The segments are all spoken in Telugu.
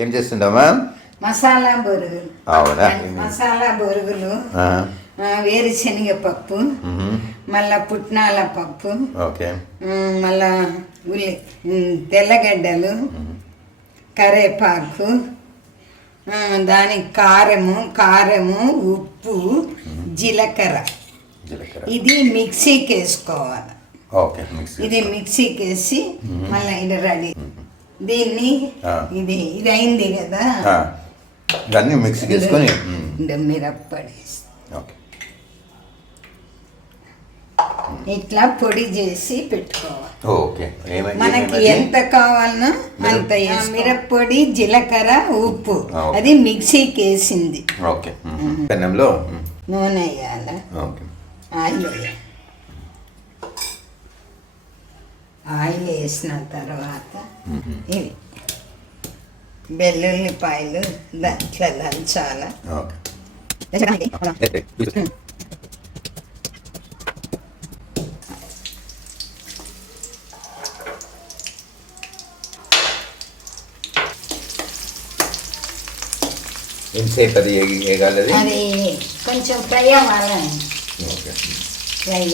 ఏం చేస్తుండమ్మా? మసాలా బొరుగులు. అవునా? మసాలా బొరుగులు, వేరుశనగ పప్పు, మళ్ళా పుట్నాల పప్పు, ఓకే, మళ్ళా తెల్లగడ్డలు, కరేపాకు, దానికి కారము, ఉప్పు, జీలకర్ర. ఇది మిక్సీకి వేసుకోవాలి. ఇది మిక్సీకి వేసి మళ్ళీ ఇది రెడీ. దీన్ని ఇది అయింది కదా, దాన్ని మిక్సీకి వేసుకొని మిరప్పొడి ఇట్లా పొడి చేసి పెట్టుకోవాలి. ఓకే, మనకి ఎంత కావాలనో అంత. మిరప్పొడి, జీలకర్ర, ఉప్పు అది మిక్సీకి వేసింది. ఓకే, పెనంలో నూనె వేయాలి, ఆయిల్ వేయాలి. ఆయిల్ వేసిన తర్వాత ఇవి వెల్లుల్లిపాయలు దాంట్లో దంచాలి. ఎంతసేపు అది వేగాలి? అది కొంచెం ఫ్రై అవ్వాలండి. ఫ్రై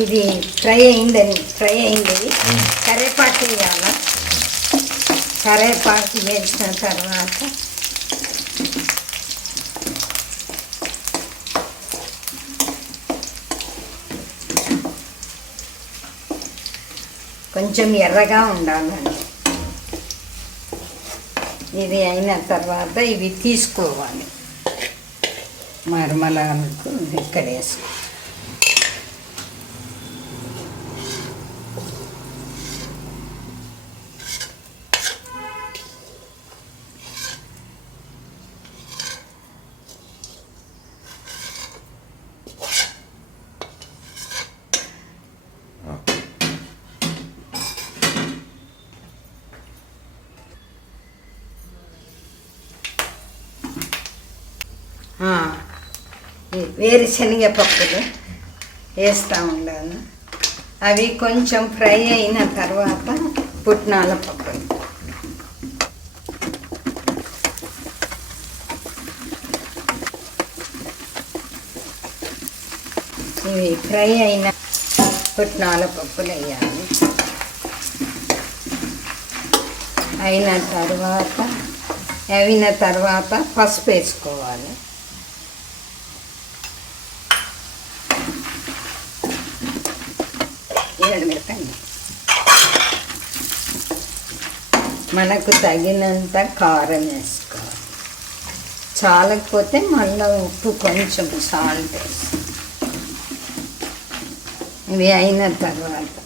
ఇది ఫ్రై అయింది. కరేపాకు వేయాలి. కరేపాకు వేసిన తర్వాత కొంచెం ఎర్రగా ఉండాలండి. ఇది అయిన తర్వాత ఇవి తీసుకోవాలి. మరమలకు ఇక్కడ వేసుకో. వేరుశనగ పప్పులు వేస్తూ ఉండాను. అవి కొంచెం ఫ్రై అయిన తర్వాత పుట్నాల పప్పులు. ఇవి ఫ్రై అయిన పుట్నాల పప్పులు వేయాలి. అయిన తర్వాత పసుపు వేసుకోవాలి. మనకు తగినంత కారం వేసుకోవాలి. చాలకపోతే మళ్ళీ ఉప్పు, కొంచెం సాల్ట్ వేసి ఇవి అయిన తర్వాత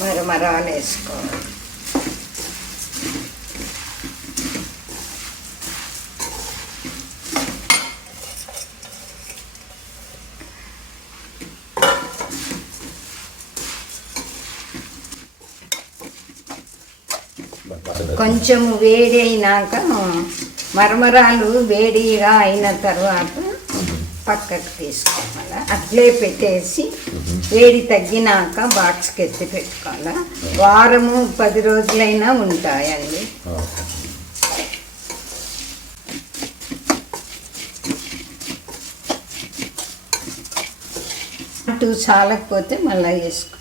మరమరాలు వేసుకోవాలి. కొంచెం వేడి అయినాక మరమరాలు వేడిగా అయిన తర్వాత పక్కకు తీసుకోవాలి. అట్లే పెట్టేసి వేడి తగ్గినాక బాక్స్కి ఎత్తి పెట్టుకోవాలి. వారము 10 రోజులైనా ఉంటాయండి. చాలకపోతే మళ్ళీ వేసుకో.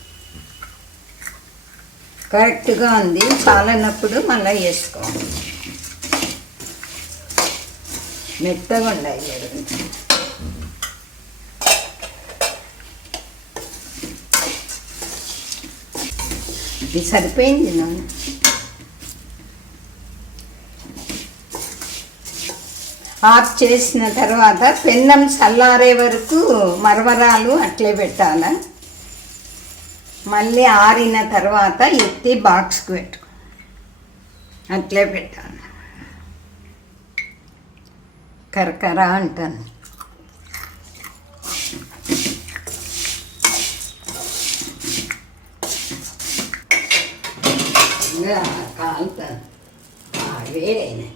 కరెక్ట్గా ఉంది. చాలనప్పుడు మళ్ళీ వేసుకోవాలి. మెత్తగా ఉండాలి. ఇది సరిపోయింది. నన్ను ఆఫ్ చేసిన తర్వాత పెన్నం చల్లారే వరకు మరమరాలు అట్లే పెట్టాలి. మళ్ళీ ఆరిన తర్వాత ఎత్తి బాక్స్కి పెట్టుకో. అట్లే పెట్టాలి. కరకర అంటాను. కాలుతాను వేడైనా